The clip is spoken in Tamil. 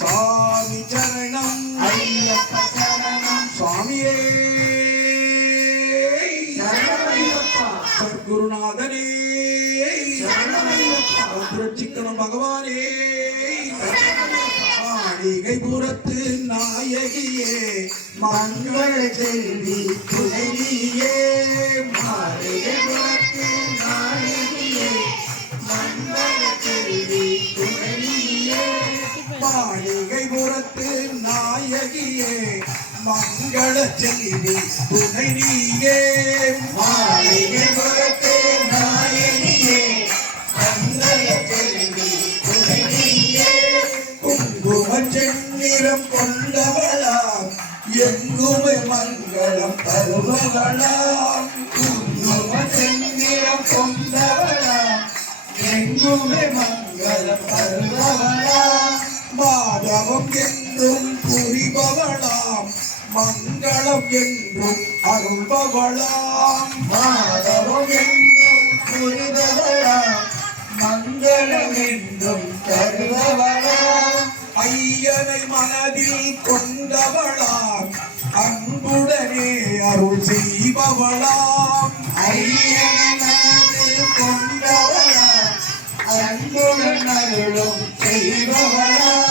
சாமி சரணம் ஐயப்ப சரணம் சுவாமியே சத்குருநாதனே ரட்சிக்கணும் பகவானே மாளிகைபுரத்து நாயகியே மங்கள செல்வி துணையே மாளிகைபுரத்து நாயகியே மங்கள செல்வி துணையே மாளிகைபுரத்து நாயகியே மங்கள செல்வி துணை நீயே மாளிகைபுரத்து நாயகியே மங்கள செல்வி துணையே குங்கும செந்நிறம் கொண்டவளாம் எங்குமே மங்களம் தருபவளாம் குங்கும செந்நிறம் கொண்டவளாம் எங்குமே மங்களம் தருபவளாம் மாதவம் என்றும் புரிபவளாம் மங்களம் என்றும் அருள்பவளாம் மாதவம் என்றும் புரிபவளாம் மங்களம் என்றும் தருபவளாம் ஐயனை மனதில் கொண்டவளாம் அன்புடனே அருள் செய்பவளாம் ஐயனை மனதில் கொண்டவளாம் அன்புடன் அருளும் செய்பவளாம்